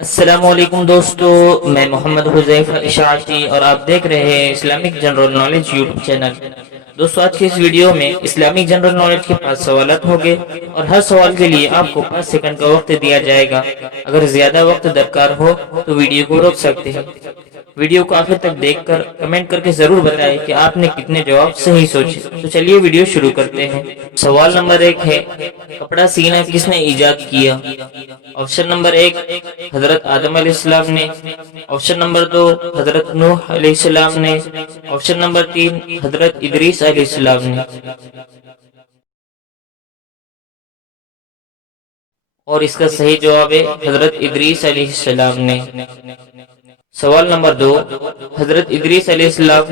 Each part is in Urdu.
السلام علیکم دوستو، میں محمد حذیفہ اشاعتی اور آپ دیکھ رہے ہیں Islamic general knowledge YouTube channel. دوستو آج کی اس ویڈیو میں اسلامک جنرل نالج کے 5 سوالات ہوں گے اور ہر سوال کے لیے آپ کو 5 سیکنڈ کا وقت دیا جائے گا۔ اگر زیادہ وقت درکار ہو تو ویڈیو کو روک سکتے ہیں۔ ویڈیو کو آخر تک دیکھ کر کمنٹ کر کے ضرور بتائیں کہ آپ نے کتنے جواب صحیح سوچے۔ تو چلیے ویڈیو شروع کرتے ہیں۔ سوال نمبر 1 ہے، کپڑا سینا کس نے ایجاد کیا؟ آپشن نمبر 1 حضرت آدم علیہ السلام نے، آپشن نمبر 2 حضرت نوح علیہ السلام نے، آپشن نمبر 3 حضرت ادریس علیہ السلام نے۔ اور اس کا صحیح جواب ہے حضرت ادریس علیہ السلام نے۔ سوال نمبر 2، حضرت ادریس علیہ السلام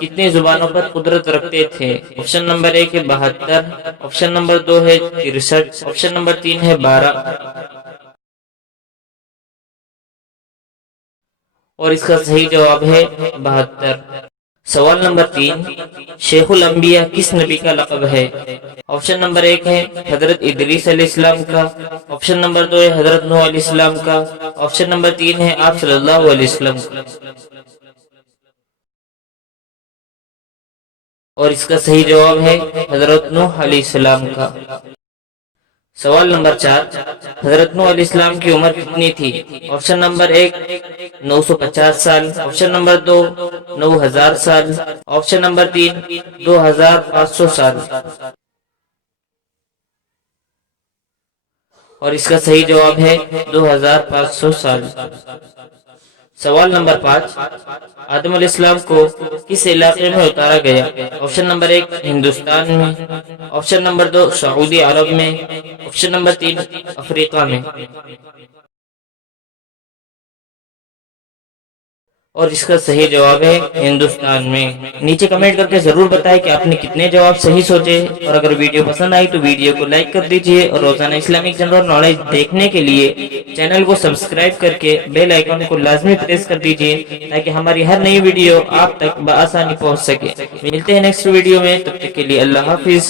کتنی زبانوں پر قدرت رکھتے تھے؟ آپشن نمبر 1 ہے 72، آپشن نمبر 2 ہے 63، آپشن نمبر 3 ہے 12۔ اور اس کا صحیح جواب ہے 72۔ سوال نمبر 3، شیخ الانبیاء کس نبی کا لقب ہے؟ آپشن نمبر 1 ہے حضرت ادریس علیہ السلام کا، آپشن نمبر 2 ہے حضرت نوح علیہ السلام کا، آپشن نمبر 3 ہے آپ صلی اللہ علیہ وسلم کا۔ اور اس کا صحیح جواب ہے حضرت نوح علیہ السلام کا۔ سوال نمبر 4، حضرت نوح علیہ السلام کی عمر کتنی تھی؟ آپشن نمبر 1 950 سال، آپشن نمبر 2 9000 سال، آپشن نمبر 3 2500 سال۔ اور اس کا صحیح جواب ہے 2500 سال۔ سوال نمبر 5، آدم علیہ السلام کو کس علاقے میں اتارا گیا؟ آپشن نمبر 1 ہندوستان میں، آپشن نمبر 2 سعودی عرب میں، آپشن نمبر 3 افریقہ میں۔ اور اس کا صحیح جواب ہے ہندوستان میں۔ نیچے کمنٹ کر کے ضرور بتائیں کہ آپ نے کتنے جواب صحیح سوچے، اور اگر ویڈیو پسند آئی تو ویڈیو کو لائک کر دیجئے، اور روزانہ اسلامک جنرل نالج دیکھنے کے لیے چینل کو سبسکرائب کر کے بیل آئیکن کو لازمی پریس کر دیجئے تاکہ ہماری ہر نئی ویڈیو آپ تک بآسانی پہنچ سکے۔ ملتے ہیں نیکسٹ ویڈیو میں، تب تک کے لیے اللہ حافظ۔